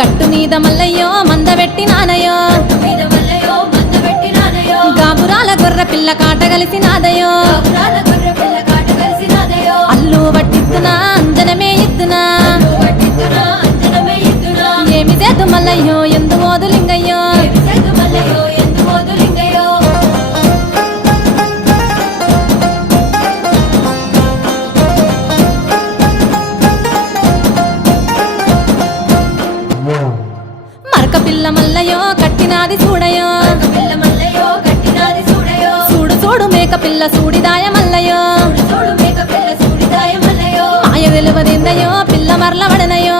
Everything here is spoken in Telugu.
గట్టు మీద మల్లయ్యో మంద పెట్టినానయో గాబురాల గొర్రె పిల్ల కాట కలిసినాదయో అల్లు పట్టిద్దునా అంజనమే ఇద్దునా ఏమి చేద్దు మల్లయ్యో ఎందు మోదులింగయ్యో మరక పిల్ల మల్లయ్యో కట్టినాది చూడయో చూడు చూడు మేక పిల్ల సూడిదాయ మల్లయ్యో మాయ వెలువదిందయో పిల్ల మరల వడనయో